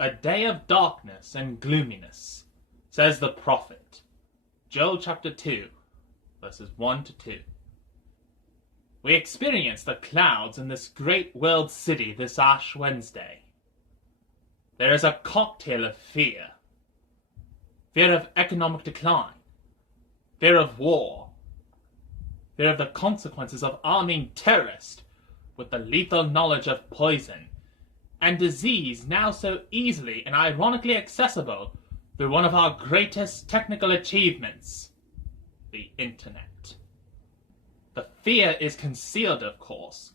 A day of darkness and gloominess, says the prophet. Joel chapter 2, verses 1 to 2. We experience the clouds in this great world city this Ash Wednesday. There is a cocktail of fear. Fear of economic decline. Fear of war. Fear of the consequences of arming terrorists with the lethal knowledge of poison and disease now so easily and ironically accessible through one of our greatest technical achievements, the internet. The fear is concealed, of course,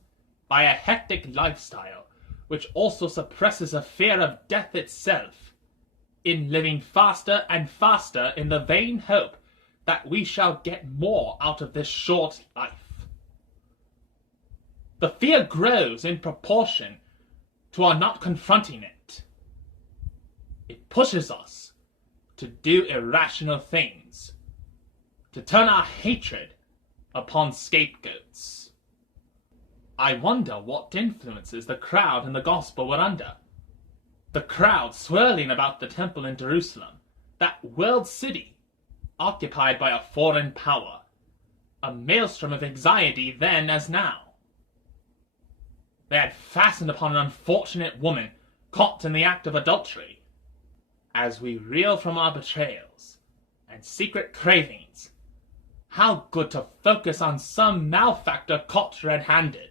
by a hectic lifestyle which also suppresses a fear of death itself, in living faster and faster in the vain hope that we shall get more out of this short life. The fear grows in proportion to our not confronting it. It pushes us to do irrational things, to turn our hatred upon scapegoats. I wonder what influences the crowd in the gospel were under. The crowd swirling about the temple in Jerusalem, that world city, occupied by a foreign power, a maelstrom of anxiety then as now. They had fastened upon an unfortunate woman caught in the act of adultery. As we reel from our betrayals and secret cravings, how good to focus on some malefactor caught red-handed.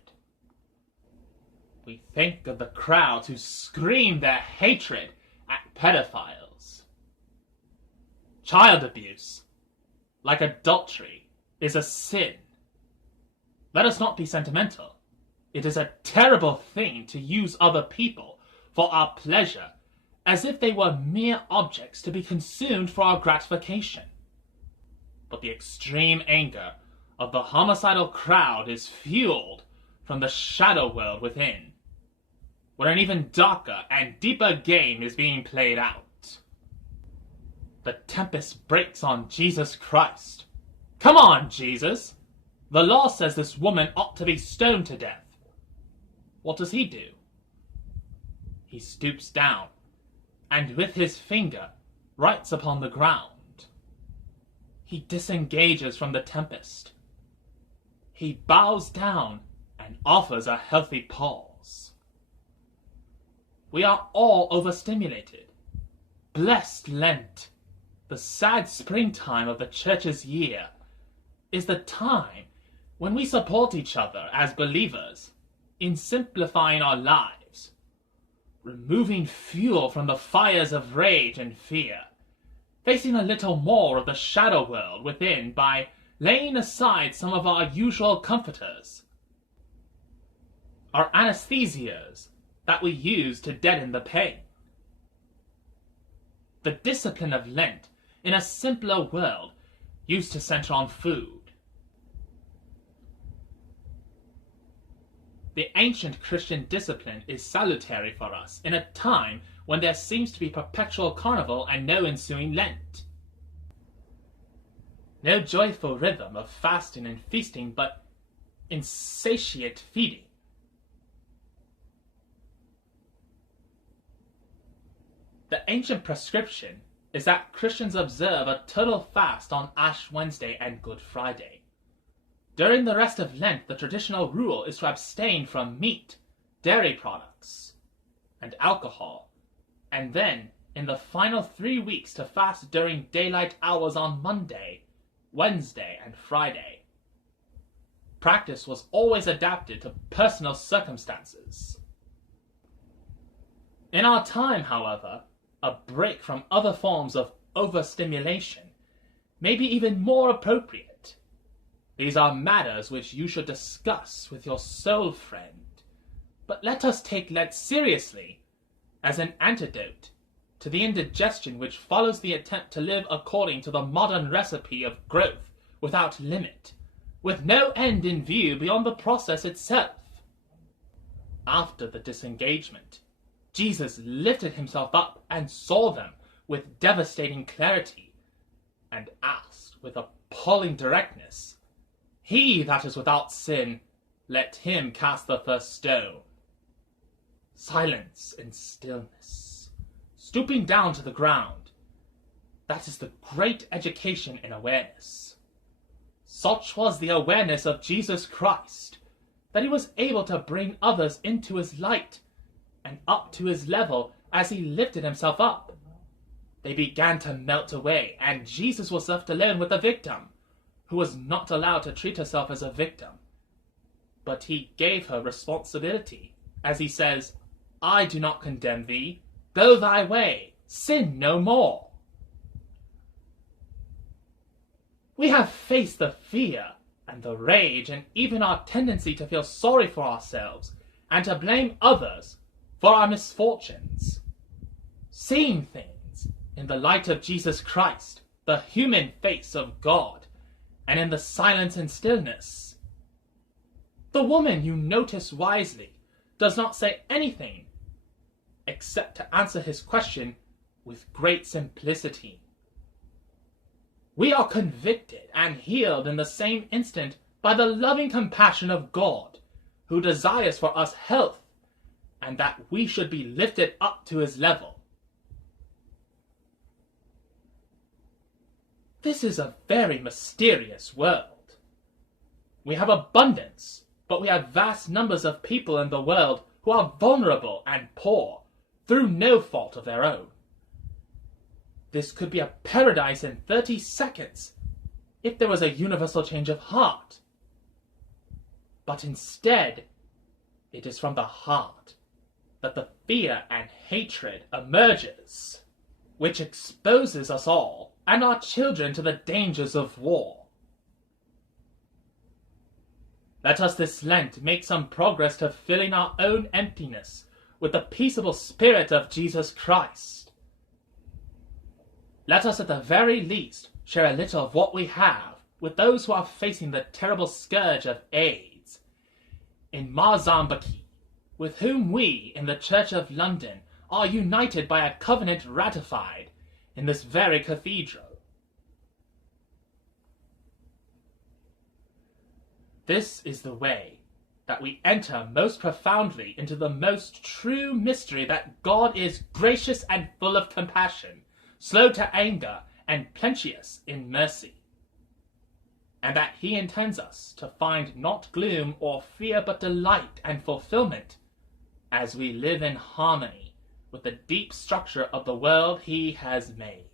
We think of the crowds who scream their hatred at pedophiles. Child abuse, like adultery, is a sin. Let us not be sentimental. It is a terrible thing to use other people for our pleasure as if they were mere objects to be consumed for our gratification. But the extreme anger of the homicidal crowd is fueled from the shadow world within, where an even darker and deeper game is being played out. The tempest breaks on Jesus Christ. Come on, Jesus! The law says this woman ought to be stoned to death. What does he do? He stoops down, and with his finger writes upon the ground. He disengages from the tempest. He bows down and offers a healthy pause. We are all overstimulated. Blessed Lent, the sad springtime of the church's year, is the time when we support each other as believers in simplifying our lives, removing fuel from the fires of rage and fear, facing a little more of the shadow world within by laying aside some of our usual comforters, our anesthesias that we use to deaden the pain. The discipline of Lent in a simpler world used to center on food. The ancient Christian discipline is salutary for us in a time when there seems to be perpetual carnival and no ensuing Lent. No joyful rhythm of fasting and feasting, but insatiate feeding. The ancient prescription is that Christians observe a total fast on Ash Wednesday and Good Friday. During the rest of Lent, the traditional rule is to abstain from meat, dairy products, and alcohol, and then, in the final 3 weeks, to fast during daylight hours on Monday, Wednesday, and Friday. Practice was always adapted to personal circumstances. In our time, however, a break from other forms of overstimulation may be even more appropriate. These are matters which you should discuss with your soul friend, but let us take Lent seriously as an antidote to the indigestion which follows the attempt to live according to the modern recipe of growth without limit, with no end in view beyond the process itself. After the disengagement, Jesus lifted himself up and saw them with devastating clarity, and asked with appalling directness, "He that is without sin, let him cast the first stone." Silence and stillness. stooping down to the ground. That is the great education in awareness. Such was the awareness of Jesus Christ, that he was able to bring others into his light and up to his level as he lifted himself up. They began to melt away, and Jesus was left alone with the victim, who was not allowed to treat herself as a victim. But he gave her responsibility, as he says, "I do not condemn thee. Go thy way. Sin no more." We have faced the fear and the rage and even our tendency to feel sorry for ourselves and to blame others for our misfortunes. Seeing things in the light of Jesus Christ, the human face of God, and in the silence and stillness. The woman, you notice wisely, does not say anything except to answer his question with great simplicity. We are convicted and healed in the same instant by the loving compassion of God, who desires for us health, and that we should be lifted up to his level. This is a very mysterious world. We have abundance, but we have vast numbers of people in the world who are vulnerable and poor through no fault of their own. This could be a paradise in 30 seconds if there was a universal change of heart. But instead, it is from the heart that the fear and hatred emerges, which exposes us all and our children to the dangers of war. Let us this Lent make some progress to filling our own emptiness with the peaceable spirit of Jesus Christ. Let us at the very least share a little of what we have with those who are facing the terrible scourge of AIDS in Mozambique, with whom we in the Church of London are united by a covenant ratified in this very cathedral. This is the way that we enter most profoundly into the most true mystery that God is gracious and full of compassion, slow to anger, and plenteous in mercy, and that he intends us to find not gloom or fear but delight and fulfillment as we live in harmony with the deep structure of the world he has made.